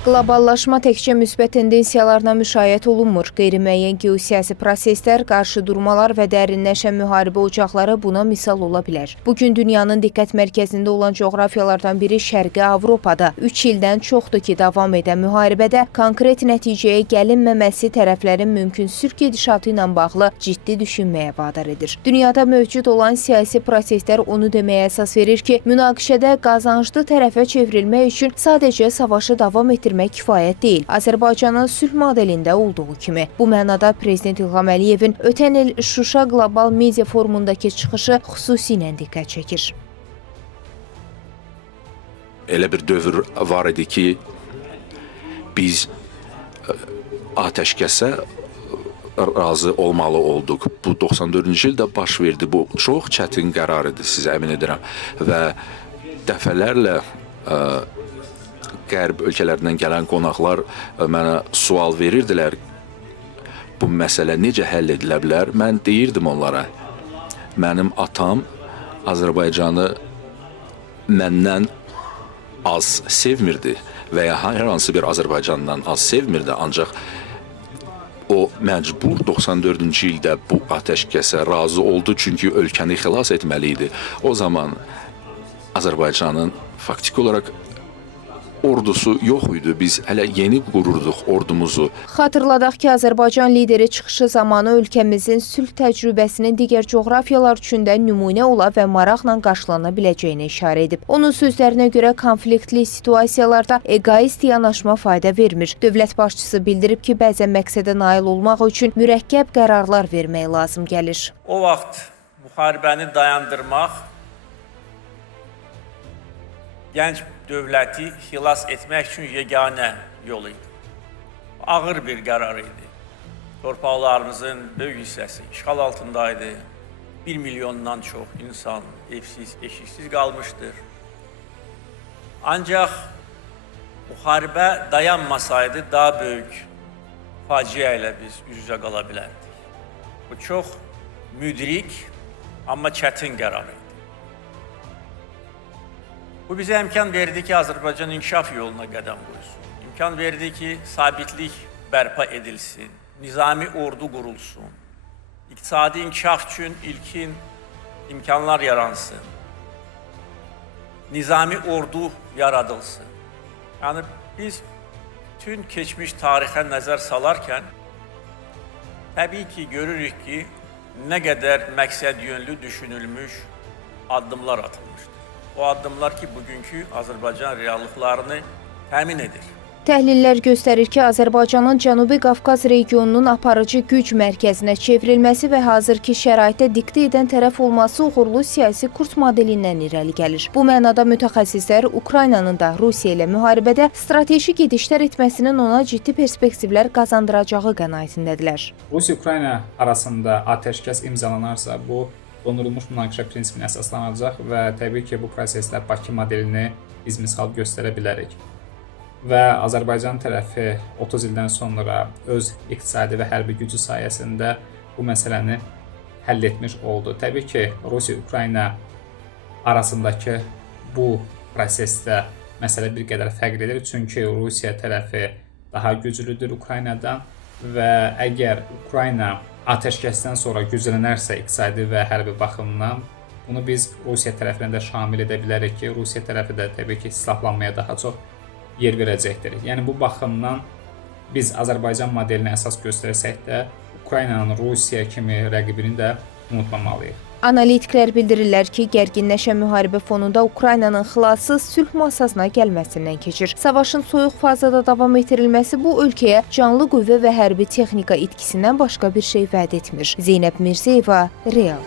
Qloballaşma təkcə müsbət tendensiyalarla müşayiət olunmur. Qeyri-müəyyən geosiyasi proseslər, qarşıdurmalar və dərinləşən müharibə ocaqları buna misal ola bilər. Bugün dünyanın diqqət mərkəzində olan coğrafiyalardan biri Şərqi Avropada 3 ildən çoxdur ki, davam edən müharibədə konkret nəticəyə gəlinməməsi tərəflərin mümkün sülh gedişatı ilə bağlı ciddi düşünməyə vadar edir. Dünyada mövcud olan siyasi proseslər onu deməyə əsas verir ki, münaqişədə qazanclı tərəfə çevrilmək üçün sadəcə savaşı davam etdirmək kifayət deyil. Azərbaycanın sülh modelində olduğu kimi. Bu mənada Prezident İlham Əliyevin ötən il Şuşa Qlobal Media Forumundakı çıxışı xüsusilə diqqət çəkir. Elə bir dövr var idi ki, biz atəşkəsə razı olmalı olduq. Bu 94-cü ildə baş verdi. Bu çox çətin qərar idi, sizə əmin edirəm. Və dəfələrlə Qərb ölkələrindən gələn qonaqlar mənə sual verirdilər, bu məsələ necə həll edilə bilər? Mən deyirdim onlara, mənim atam Azərbaycanı məndən az sevmirdi və ya hər hansı bir Azərbaycandan az sevmirdi, ancaq o məcbur 94-cü ildə bu atəşkəsə razı oldu, çünki ölkəni xilas etməli idi. O zaman Azərbaycanın faktiki olaraq ordusu yox idi. Biz hələ yeni qururduq ordumuzu. Xatırladaq ki, Azərbaycan lideri çıxışı zamanı ölkəmizin sülh təcrübəsinin digər coğrafiyalar üçün də nümunə ola və maraqla qarşılana biləcəyini işarə edib. Onun sözlərinə görə konfliktli situasiyalarda egoist yanaşma fayda vermir. Dövlət başçısı bildirib ki, bəzən məqsədə nail olmaq üçün mürəkkəb qərarlar vermək lazım gəlir. O vaxt müharibəni dayandırmaq, gənc dövləti xilas etmək üçün yeganə yol idi. Ağır bir qərar idi. Torpaqlarımızın böyük hissəsi işğal altındaydı. 1 milyondan çox insan evsiz, eşiksiz qalmışdır. Ancaq müharibə dayanmasaydı daha böyük faciə ilə biz üz-üzə qala bilərdik. Bu çox müdrik, amma çətin qərar idi. Bu bizə imkan verdi ki, Azərbaycan inkişaf yoluna qədəm qoysun. İmkan verdi ki, sabitlik bərpa edilsin, nizami ordu qurulsun, iqtisadi inkişaf üçün ilkin imkanlar yaransın, nizami ordu yaradılsın. Yəni, biz bütün keçmiş tarixə nəzər salarkən, təbii ki, görürük ki, nə qədər məqsəd yönlü düşünülmüş addımlar atılmışdır. O addımlar ki, bugünkü Azərbaycan reallıqlarını təmin edir. Təhlillər göstərir ki, Azərbaycanın Cənubi Qafqaz regionunun aparıcı güc mərkəzinə çevrilməsi və hazırki şəraitdə diktə edən tərəf olması uğurlu siyasi kurs modelindən irəli gəlir. Bu mənada mütəxəssislər Ukraynanın da Rusiya ilə müharibədə strateji gedişlər etməsinin ona ciddi perspektivlər qazandıracağı qənaətindədirlər. Rusiya-Ukrayna arasında atəşkəs imzalanarsa, bu dondurulmuş münaqişə prinsipinə əsaslanacaq və təbii ki, bu proseslər Bakı modelini biz misal göstərə bilərik. Və Azərbaycan tərəfi 30 ildən sonra öz iqtisadi və hərbi gücü sayəsində bu məsələni həll etmiş oldu. Təbii ki, Rusiya-Ukrayna arasındakı bu prosesdə məsələ bir qədər fərqlidir, çünki Rusiya tərəfi daha güclüdür Ukraynadan və əgər Ukrayna atəşkəsdən sonra güclənərsə iqtisadi və hərbi baxımdan, bunu biz Rusiya tərəfindən də şamil edə bilərik ki, Rusiya tərəfi də təbii ki, silahlanmaya daha çox yer verəcəkdir. Yəni, bu baxımdan biz Azərbaycan modelinə əsas göstərsək də, Ukraynanın Rusiya kimi rəqibini də unutmamalıyıq. Analitiklər bildirirlər ki, gərginləşən müharibə fonunda Ukraynanın xilası sülh masasına gəlməsindən keçir. Savaşın soyuq fazada davam etdirilməsi bu ölkəyə canlı qüvvə və hərbi texnika itkisindən başqa bir şey vəd etmir. Zeynəb Mirzəyeva, Real.